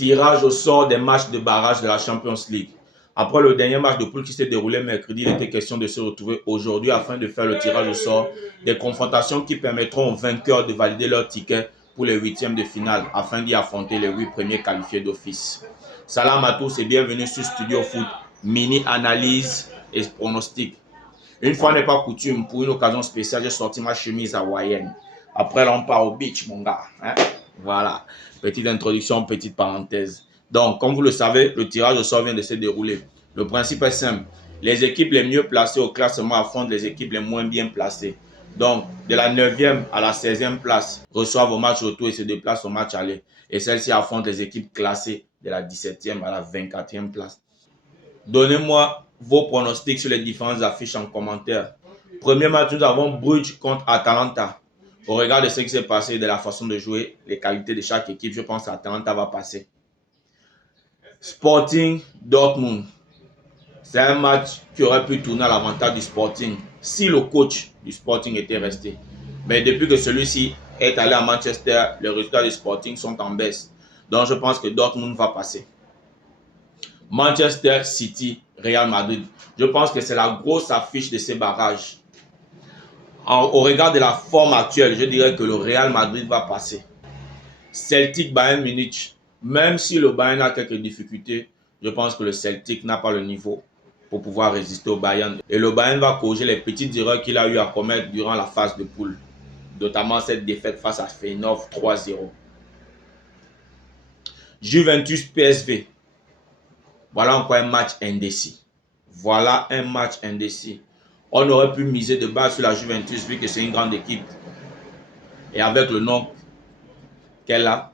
Tirage au sort des matchs de barrage de la Champions League. Après le dernier match de poule qui s'est déroulé mercredi, il était question de se retrouver aujourd'hui afin de faire le tirage au sort des confrontations qui permettront aux vainqueurs de valider leur ticket pour les huitièmes de finale afin d'y affronter les 8 premiers qualifiés d'office. Salam à tous et bienvenue sur Studio Foot, mini analyse et pronostic. Une fois n'est pas coutume, pour une occasion spéciale, j'ai sorti ma chemise hawaïenne. Après là, on part au beach, mon gars. Hein? Voilà, petite introduction, petite parenthèse. Donc, comme vous le savez, le tirage au sort vient de se dérouler. Le principe est simple. Les équipes les mieux placées au classement affrontent les équipes les moins bien placées. Donc, de la 9e à la 16e place, reçoivent au match retour et se déplacent au match aller. Et celles-ci affrontent les équipes classées de la 17e à la 24e place. Donnez-moi vos pronostics sur les différentes affiches en commentaire. Premier match, nous avons Bruges contre Atalanta. Au regard de ce qui s'est passé, de la façon de jouer, les qualités de chaque équipe, je pense qu'Atalanta va passer. Sporting Dortmund. C'est un match qui aurait pu tourner à l'avantage du Sporting si le coach du Sporting était resté. Mais depuis que celui-ci est allé à Manchester, les résultats du Sporting sont en baisse. Donc je pense que Dortmund va passer. Manchester City, Real Madrid. Je pense que c'est la grosse affiche de ces barrages. Au regard de la forme actuelle, je dirais que le Real Madrid va passer. Celtic Bayern Munich. Même si le Bayern a quelques difficultés, je pense que le Celtic n'a pas le niveau pour pouvoir résister au Bayern. Et le Bayern va corriger les petites erreurs qu'il a eu à commettre durant la phase de poule. Notamment cette défaite face à Feyenoord 3-0. Juventus PSV. Voilà encore un match indécis. Voilà un match indécis. On aurait pu miser de base sur la Juventus vu que c'est une grande équipe. Et avec le nom qu'elle a,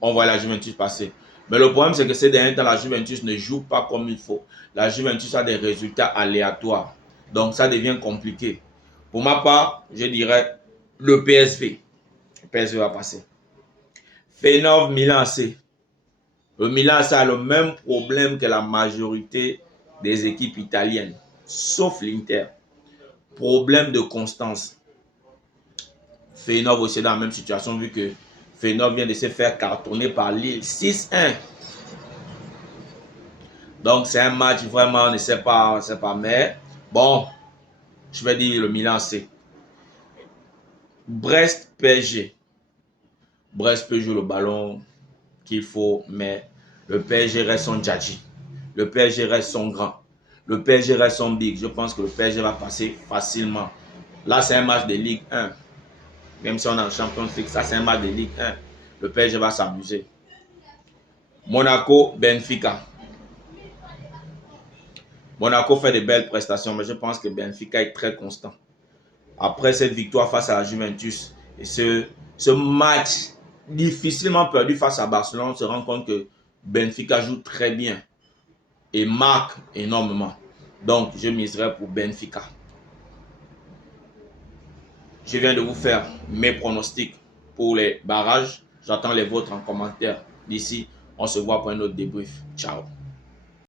on voit la Juventus passer. Mais le problème, c'est que ces derniers temps, la Juventus ne joue pas comme il faut. La Juventus a des résultats aléatoires. Donc, ça devient compliqué. Pour ma part, je dirais le PSV. Le PSV va passer. Feyenoord Milan AC. Le Milan AC a le même problème que la majorité des équipes italiennes, sauf l'Inter. Problème de constance. Feyenoord aussi est dans la même situation vu que Feyenoord vient de se faire cartonner par Lille 6-1. Donc c'est un match vraiment, on ne sait pas, mais bon, je vais dire le Milan C. Brest PSG. Brest peut jouer le ballon qu'il faut, mais le PSG reste son Djadji. Le PSG reste son grand. Le PSG reste son big. Je pense que le PSG va passer facilement. Là, c'est un match de Ligue 1. Même si on est en Champions League, ça c'est un match de Ligue 1. Le PSG va s'amuser. Monaco, Benfica. Monaco fait de belles prestations, mais je pense que Benfica est très constant. Après cette victoire face à la Juventus et ce match difficilement perdu face à Barcelone, on se rend compte que Benfica joue très bien et marque énormément. Donc, je miserai pour Benfica. Je viens de vous faire mes pronostics pour les barrages. J'attends les vôtres en commentaire. D'ici, on se voit pour un autre débrief. Ciao.